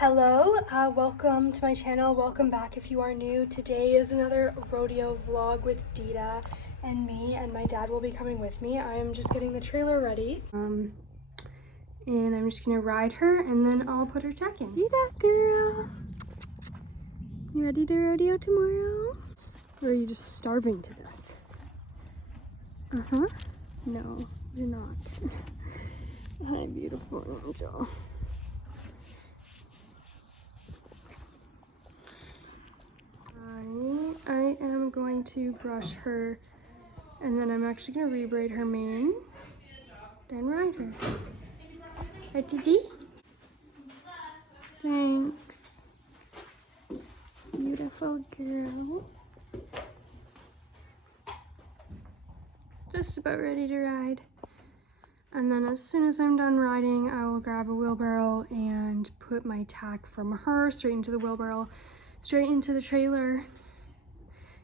Hello, welcome to my channel. Welcome back if you are new. Today is another rodeo vlog with Dita and me, and my dad will be coming with me. I am just getting the trailer ready. And I'm just gonna ride her and then I'll put her tack in. Dita girl, you ready to rodeo tomorrow? Or are you just starving to death? Uh-huh. No, you're not. Hi, beautiful angel. I am going to brush her, and then I'm actually going to rebraid her mane, then ride her. Right, Didi? Thanks. Beautiful girl. Just about ready to ride. And then as soon as I'm done riding, I will grab a wheelbarrow and put my tack from her straight into the wheelbarrow, straight into the trailer.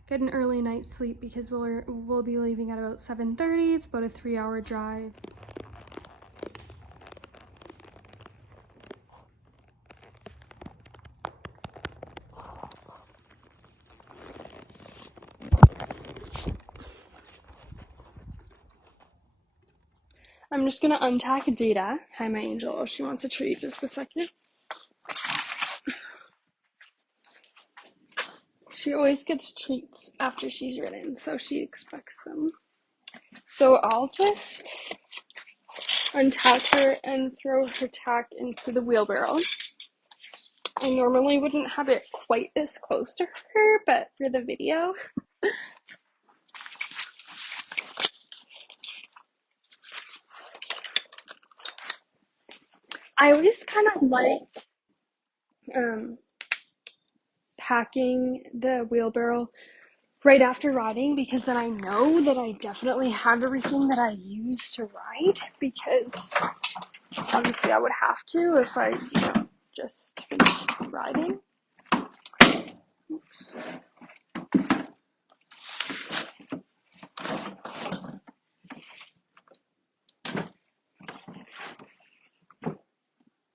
Get an early night's sleep because we'll be leaving at about 7:30. It's about a 3-hour drive. I'm just gonna untack Dita. Hi, my angel. Oh, she wants a treat. Just a second. She always gets treats after she's ridden, so she expects them. So I'll just untack her and throw her tack into the wheelbarrow. I normally wouldn't have it quite this close to her, but for the video, I always kind of like packing the wheelbarrow right after riding, because then I know that I definitely have everything that I use to ride, because obviously I would have to if I just finished riding. Oops.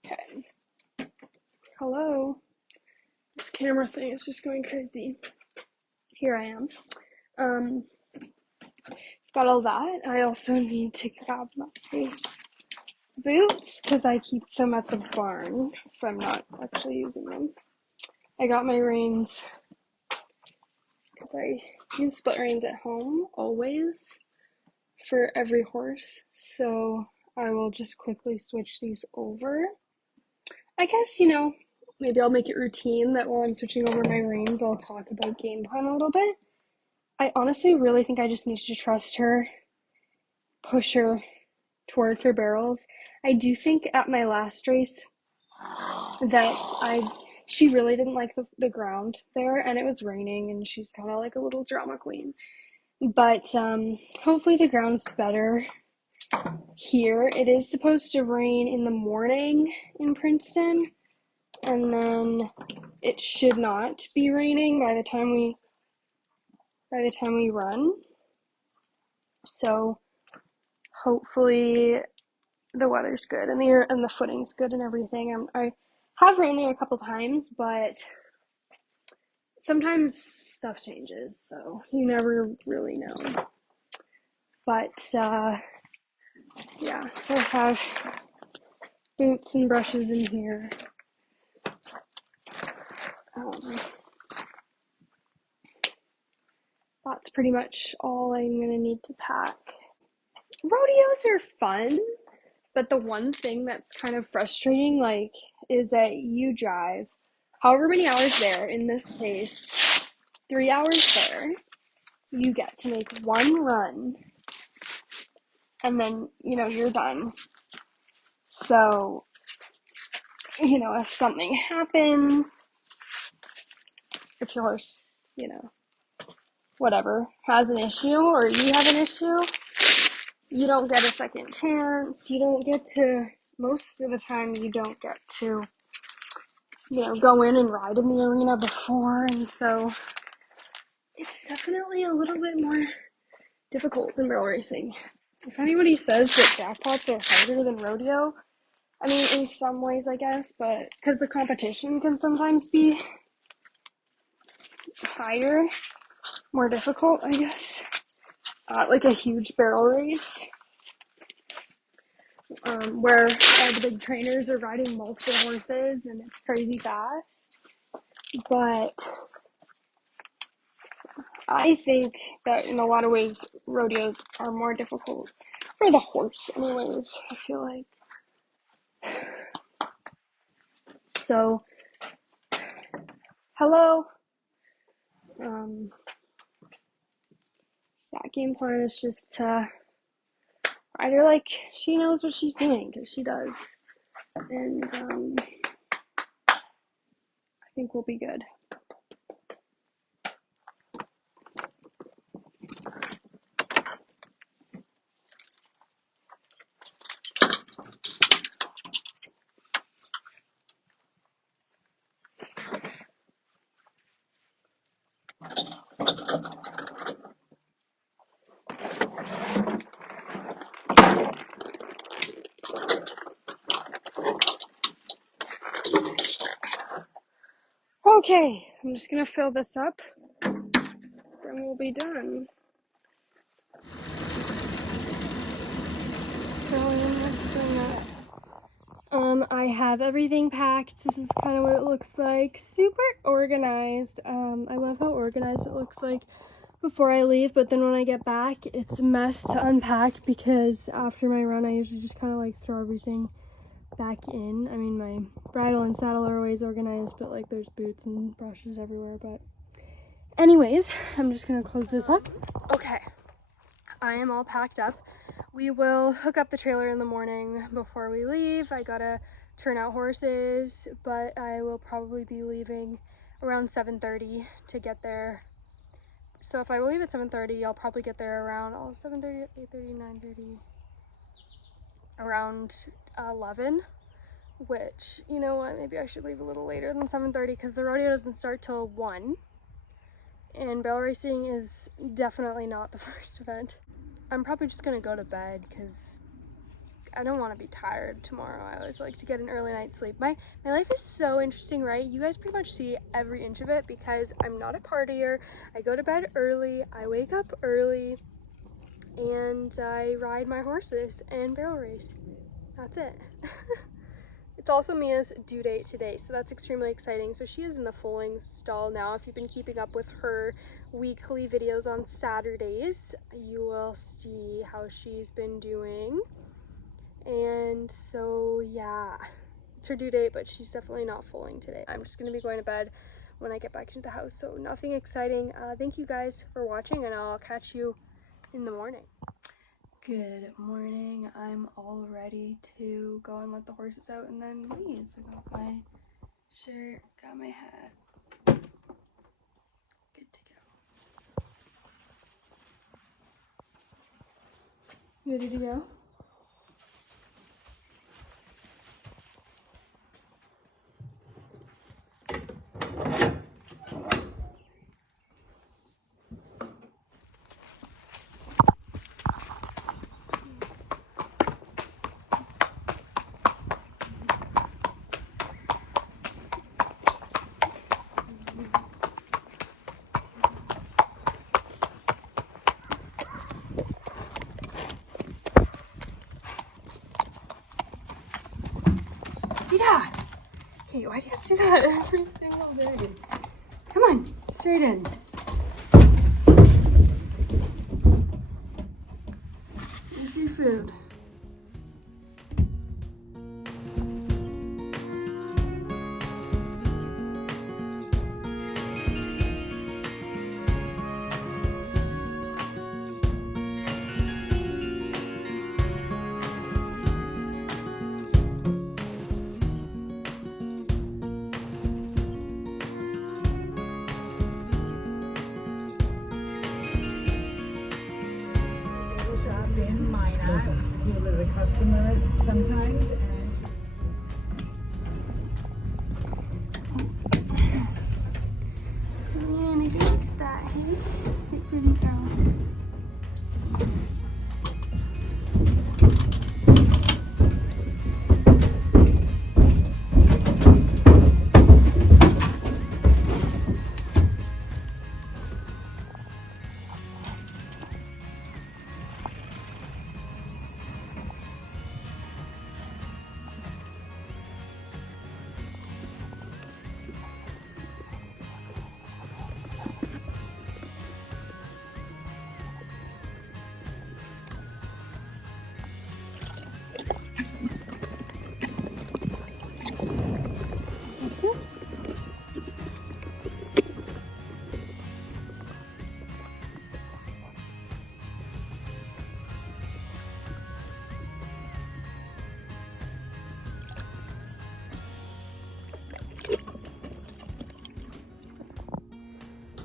Okay. Hello. This camera thing is just going crazy. Here I am. It's got all that. I also need to grab my boots because I keep them at the barn if I'm not actually using them. I got my reins because I use split reins at home always for every horse, so I will just quickly switch these over. I guess, maybe I'll make it routine that while I'm switching over my reins, I'll talk about game plan a little bit. I honestly really think I just need to trust her, push her towards her barrels. I do think at my last race that she really didn't like the ground there, and it was raining, and she's kind of like a little drama queen. But hopefully the ground's better here. It is supposed to rain in the morning in Princeton, and then it should not be raining by the time we run. So hopefully the weather's good and the footing's good and everything. I have ran there a couple times, but sometimes stuff changes, so you never really know. But yeah, so I have boots and brushes in here. That's pretty much all I'm gonna need to pack. Rodeos are fun, but the one thing that's kind of frustrating, is that you drive however many hours there, in this case, 3 hours there, you get to make one run, and then, you're done. So, if something happens, if your horse, whatever, has an issue, or you have an issue, you don't get a second chance. Most of the time, you don't get to, go in and ride in the arena before, and so it's definitely a little bit more difficult than barrel racing. If anybody says that jackpots are harder than rodeo, I mean, in some ways, I guess, but because the competition can sometimes be higher, more difficult, I guess. Like a huge barrel race, where all the big trainers are riding multiple horses and it's crazy fast. But I think that in a lot of ways, rodeos are more difficult for the horse, anyways, I feel like. So, hello. That game plan is just to ride her like she knows what she's doing, because she does. And I think we'll be good. Okay, I'm just gonna fill this up, then we'll be done. Filling this thing up. I have everything packed. This is kind of what it looks like. Super organized. I love how organized it looks like before I leave, but then when I get back, it's a mess to unpack, because after my run, I usually just kind of like throw everything back in. I mean, my bridle and saddle are always organized, but like there's boots and brushes everywhere. But anyways, I'm just gonna close this up. Okay, I am all packed up. We will hook up the trailer in the morning before we leave. I gotta turn out horses, but I will probably be leaving around 7:30 to get there. So if I leave at 7:30, I'll probably get there around 7:30, 8:30, 9:30, around 11, which, you know what, maybe I should leave a little later than 7:30, because the rodeo doesn't start till 1, and barrel racing is definitely not the first event. I'm probably just gonna go to bed, because I don't want to be tired tomorrow. I always like to get an early night's sleep. My life is so interesting, right? You guys pretty much see every inch of it, because I'm not a partier. I go to bed early, I wake up early, and I ride my horses and barrel race. That's it. It's also Mia's due date today, so that's extremely exciting. So she is in the foaling stall now. If you've been keeping up with her weekly videos on Saturdays, you will see how she's been doing. And so yeah, it's her due date, but she's definitely not foaling today. I'm just gonna be going to bed when I get back into the house, so nothing exciting. Thank you guys for watching, and I'll catch you in the morning. Good morning. I'm all ready to go and let the horses out and then leave. I got my shirt, got my hat. Good to go. You ready to go? Dita! Okay, why do you have to do that every single day? Come on, straight in. Here's your food. He was a customer sometimes, And against that, hey? Hey, kitty girl.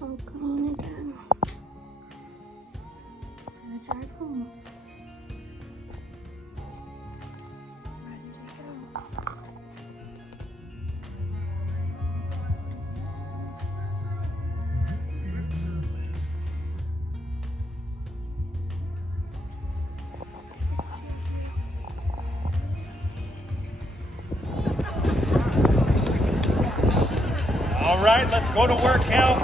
Oh, come on again. I'm gonna drive home. Ready to go. All right, let's go to work, Cal.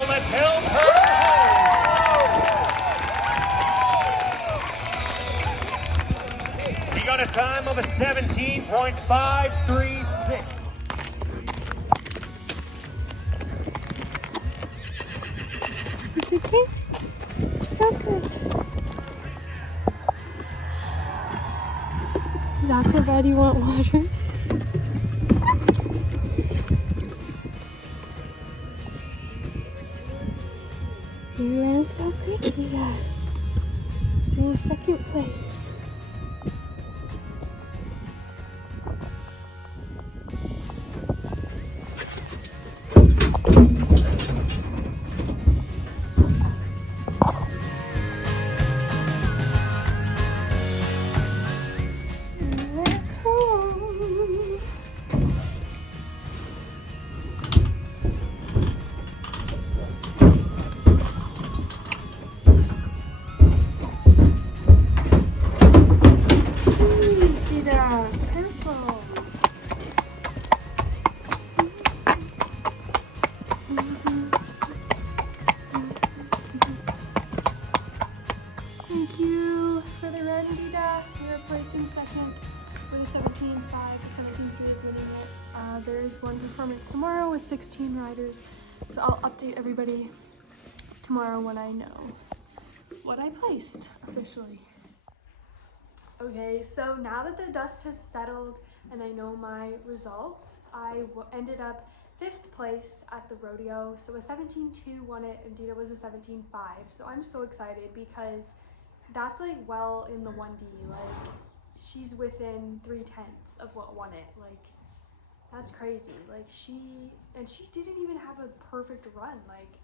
Let's help her. He got a time of a 17.536. Is it good? So good. That's how bad you want water? You ran so quickly, Dad. It's in second place. Thank you for the run, Dita. We are placing second for the 17.5. The 17.3 is winning it. There's one performance tomorrow with 16 riders, so I'll update everybody tomorrow when I know what I placed officially. Okay, so now that the dust has settled and I know my results, I ended up 5th place at the rodeo. So a 17.2 won it and Dita was a 17.5. So I'm so excited because that's like well in the 1D. Like she's within 3/10 of what won it. Like that's crazy. Like she didn't even have a perfect run. Like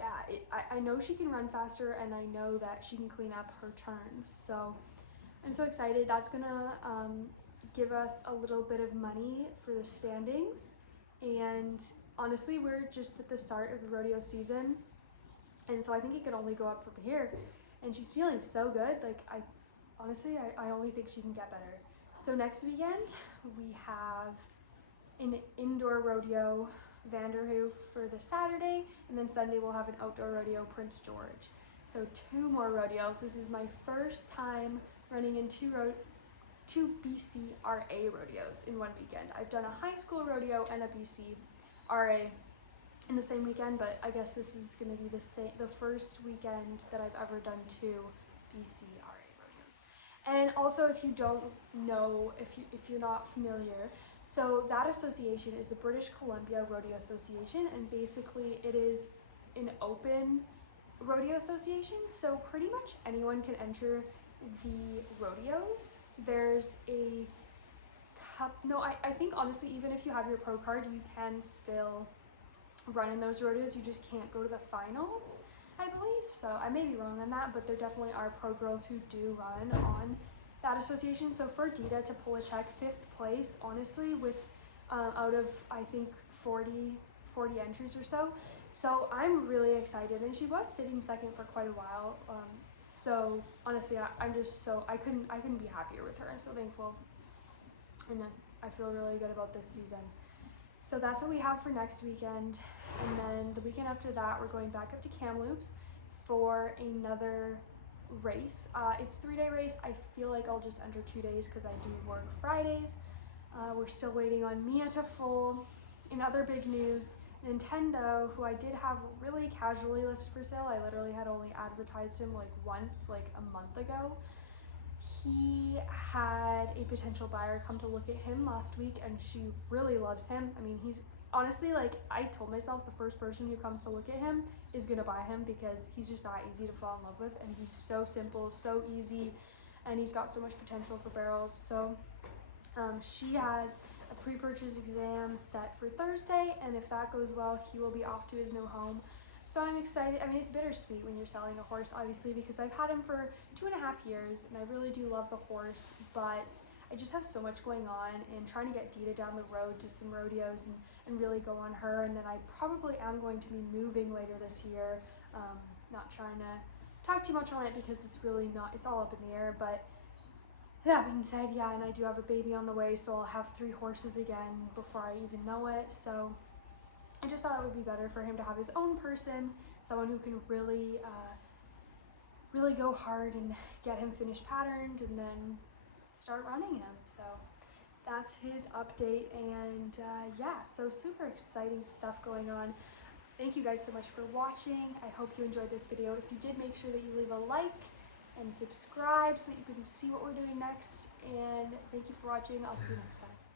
yeah, I know she can run faster and I know that she can clean up her turns. So I'm so excited. That's gonna give us a little bit of money for the standings. And honestly, we're just at the start of the rodeo season. And so I think it could only go up from here. And she's feeling so good. Like I only think she can get better. So next weekend we have an indoor rodeo, Vanderhoof for the Saturday, and then Sunday we'll have an outdoor rodeo, Prince George. So 2 more rodeos. This is my first time running in two BC RA rodeos in one weekend. I've done a high school rodeo and a BC RA in the same weekend, but I guess this is going to be the first weekend that I've ever done 2 BC RA rodeos. And also, if you don't know, if you're not familiar, so that association is the British Columbia Rodeo Association, and basically it is an open rodeo association, so pretty much anyone can enter the rodeos. There's a cup, no, I think honestly, even if you have your pro card, you can still run in those rodeos. You just can't go to the finals, I believe. So I may be wrong on that, but there definitely are pro girls who do run on that association. So for Dita to pull a check 5th place, honestly, with out of I think 40 entries or so. So I'm really excited, and she was sitting second for quite a while. So honestly, I'm just so I couldn't be happier with her. I'm so thankful, and I feel really good about this season. So that's what we have for next weekend, and then the weekend after that, we're going back up to Kamloops for another race. It's a 3-day race. I feel like I'll just enter 2 days because I do work Fridays. We're still waiting on Mia to full. In other big news, Nintendo, who I did have really casually listed for sale, I literally had only advertised him like once, like a month ago. He had a potential buyer come to look at him last week, and she really loves him. I mean, he's honestly, like, I told myself the first person who comes to look at him is gonna buy him because he's just that easy to fall in love with, and he's so simple, so easy, and he's got so much potential for barrels. So she has a pre-purchase exam set for Thursday, and if that goes well, he will be off to his new home. So I'm excited. I mean, it's bittersweet when you're selling a horse, obviously, because I've had him for 2.5 years, and I really do love the horse, but I just have so much going on and trying to get Dita down the road to some rodeos and really go on her. And then I probably am going to be moving later this year. Not trying to talk too much on it because it's really not, it's all up in the air. But that being said, yeah, and I do have a baby on the way, so I'll have 3 horses again before I even know it. So I just thought it would be better for him to have his own person, someone who can really, really go hard and get him finished patterned and then start running him. So that's his update, and yeah, so super exciting stuff going on. Thank you guys so much for watching. I hope you enjoyed this video. If you did, make sure that you leave a like and subscribe so that you can see what we're doing next, and thank you for watching. I'll see you next time.